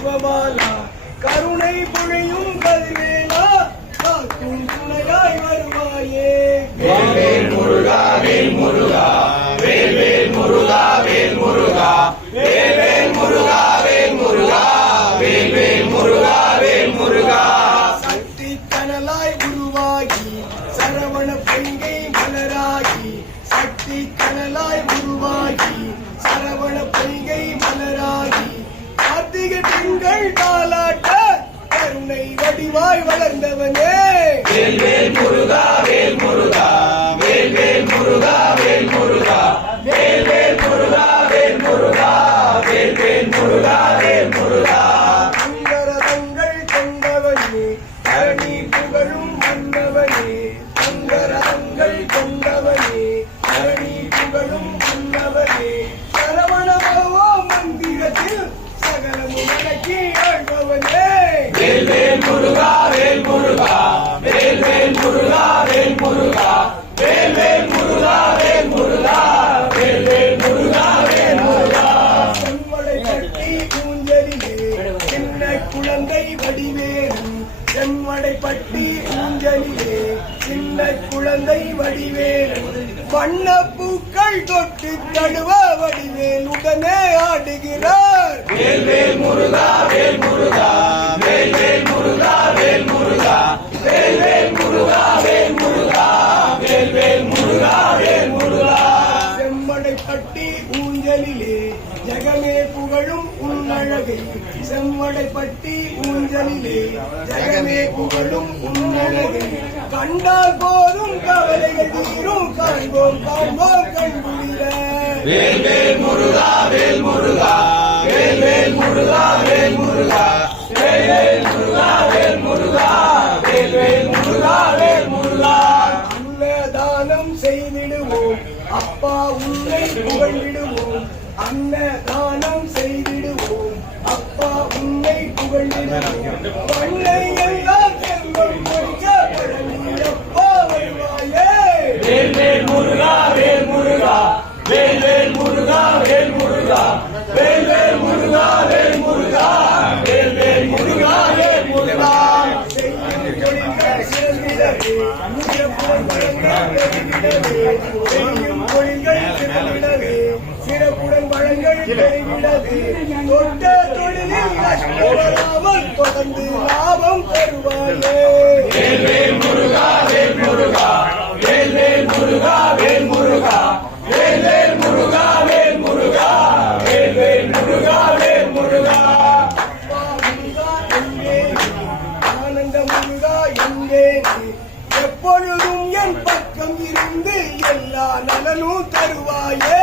சிவபாலா கருணை புழையும் கதிரேலா காக்கும் துணையாய் வருவாய். கருணை வளர்ந்தவனே. வேல் வேல் முருகா வேல் முருகா வேல் வேல் முருகா வேல் முருகா வேல் வேல் முருகா வேல் முருகா வேல் வேல் முருகா வேல் முருகா சுந்தரங்கள் கொண்டவனே தரணி புகழும் மன்னவனே முருகா வேல் முருகா வேல் வேல் முருகா வேல் முருகா வேல் வேல் முருகா வேல் முருகா. செம்மலை பட்டி ஊஞ்சலிலே சின்ன குழந்தை வடிவேலும் செம்மடை பட்டி ஊஞ்சலிலே சின்ன குழந்தை வடிவேலும் வண்ண பூக்கள் தொட்டு தடுவ வடிவேல் உடனே ஆடுகிறார். வேல் வேல் முருகா வேல் வேல் முருகா. வேல் முருகா செம்மடை பட்டி ஊஞ்சலிலே ஜெகமே புகழும் உன்னழகை செம்மடை பட்டி ஊஞ்சலிலே ஜெகமே புகழும் உன்னழகை கண்டால் போதும் கவலைகள் தீரும் காண்போம் காண்போம் வேல் வேல் முருகா வேல் முருகா. புகழ்ந்திடுவோம் அன்னதானம் செய்திடுவோம். அப்பா உன்னை புகழ்ந்திடுவோம் பண்ணை எல்லாம் செல்வம் பழனியப்பா வருவாயே. வேல் வேல் முருகா வேல் முருகா. வேல் வேல் முருகா வேல் முருகா. வேல் வேல் முருகா வேல் முருகா. வேல் வேல் முருகா வேல் முருகா. செய்யும் தொழில்கள் சிறந்திடவே சிறப்புடன் வழங்கல் பெருகிடவே செய்யும் தொட்ட தொழிலில் நஷ்டம் தொடர்ந்து லாபம் தருவாயே. வேல் முருகா வேல் முருகா வேல் வேல் முருகா வேல் முருகா வேல் வேல் முருகா வேல் முருகா வேல் வேல் முருகா வேல் முருகா ஆனந்த முருகா எங்கே எப்பொழுதும் என் பக்கம் இருந்து எல்லா நலனும் தருவாயே.